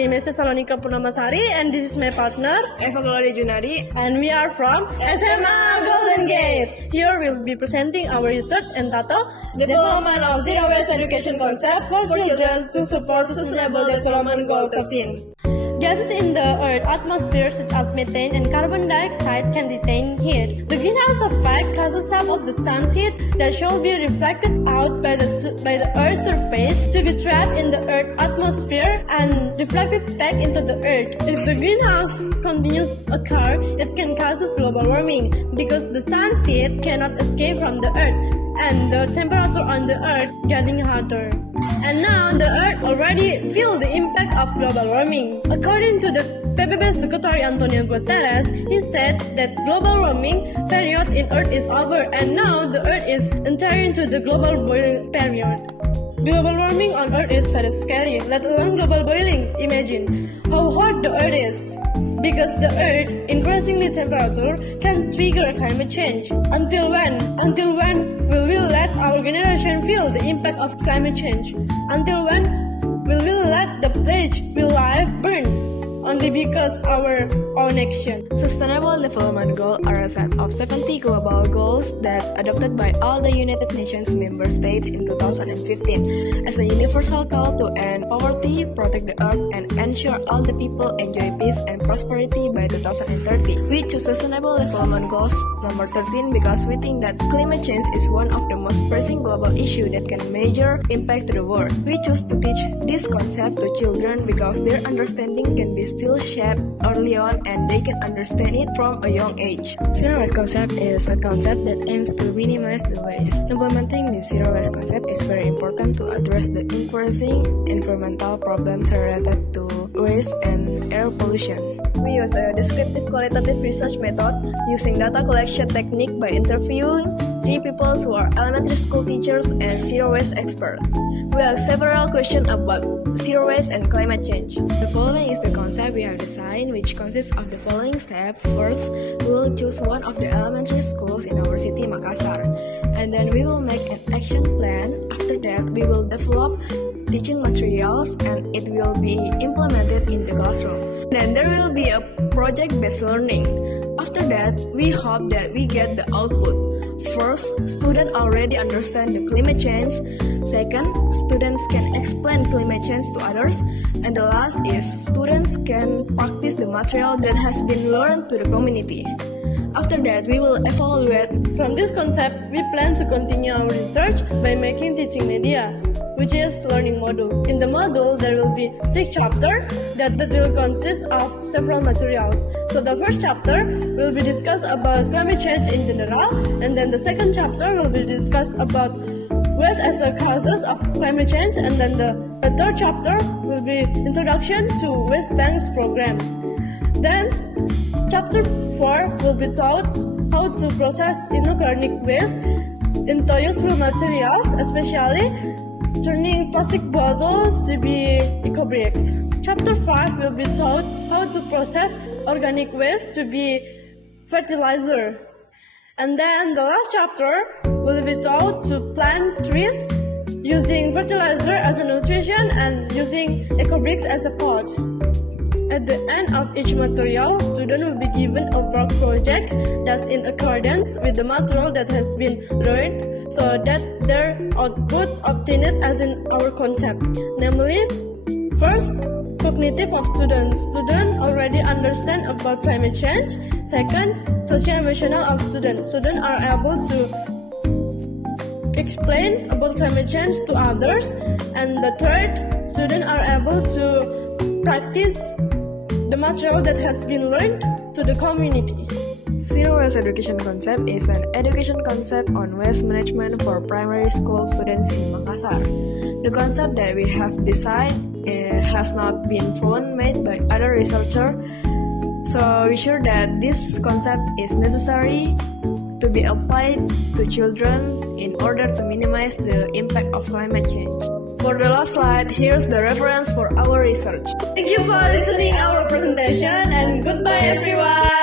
name is Lonika Purnama and this is my partner Junari, and we are from SMA Golden Gate. Here we'll be presenting our research entitled Development of Zero Waste Education Concept for Children to Support Sustainable Development Goal 13. Gases in the Earth's atmosphere such as methane and carbon dioxide can retain heat. The greenhouse effect causes some of the sun's heat that shall be reflected out by the Earth's surface to be trapped in the Earth's atmosphere and reflected back into the Earth. If the greenhouse continues to occur, it can cause global warming because the sun's heat cannot escape from the Earth and the temperature on the Earth getting hotter. And now the Earth already feel the impact of global warming. According to the PBB Secretary Antonio Guterres, he said that global warming period in Earth is over and now the Earth is entering into the global boiling period. Global warming on Earth is very scary, let alone global boiling. Imagine how hot the Earth is. Because the Earth increasingly temperature can trigger climate change. Until when will we let our generation feel the impact of climate change? Until when will we let the planet we live burn? Only because our own action. Sustainable Development Goals are a set of 70 global goals that adopted by all the United Nations member states in 2015 as a universal call to end poverty, protect the earth, and ensure all the people enjoy peace and prosperity by 2030. We choose Sustainable Development Goals number 13 because we think that climate change is one of the most pressing global issues that can major impact to the world. We choose to teach this concept to children because their understanding can be still shaped early on and they can understand it from a young age. Zero waste concept is a concept that aims to minimize the waste. Implementing the zero waste concept is very important to address the increasing environmental problems related to waste and air pollution. We use a descriptive qualitative research method using data collection technique by interviewing 3 people who are elementary school teachers and zero waste experts. We have several questions about zero waste and climate change. The following is the concept we have designed, which consists of the following steps. First, we will choose one of the elementary schools in our city, Makassar, and then we will make an action plan. After that, we will develop teaching materials and it will be implemented in the classroom. Then there will be a project-based learning. After that, we hope that we get the output. First, students already understand the climate change. Second, students can explain climate change to others. And the last is students can practice the material that has been learned to the community. After that, we will evaluate. From this concept, we plan to continue our research by making teaching media, which is learning module. In the module, there will be 6 chapters that will consist of several materials. So the first chapter will be discussed about climate change in general, and then the second chapter will be discussed about waste as a causes of climate change, and then the third chapter will be introduction to waste banks program. Then chapter 4 will be taught how to process inorganic waste into useful materials, especially turning plastic bottles to be eco-bricks. Chapter 5 will be taught how to process organic waste to be fertilizer. And then the last chapter will be taught to plant trees using fertilizer as a nutrition and using eco-bricks as a pot. At the end of each material, students will be given a work project that's in accordance with the material that has been learned, so that their output obtained as in our concept. Namely, first, cognitive of students. Students already understand about climate change. Second, socio-emotional of students. Students are able to explain about climate change to others. And the third, students are able to practice the material that has been learned to the community. Zero waste education concept is an education concept on waste management for primary school students in Makassar. The concept that we have designed has not been found made by other researchers, so we're sure that this concept is necessary to be applied to children in order to minimize the impact of climate change. For the last slide, here's the reference for our research. Thank you for listening our presentation and goodbye everyone!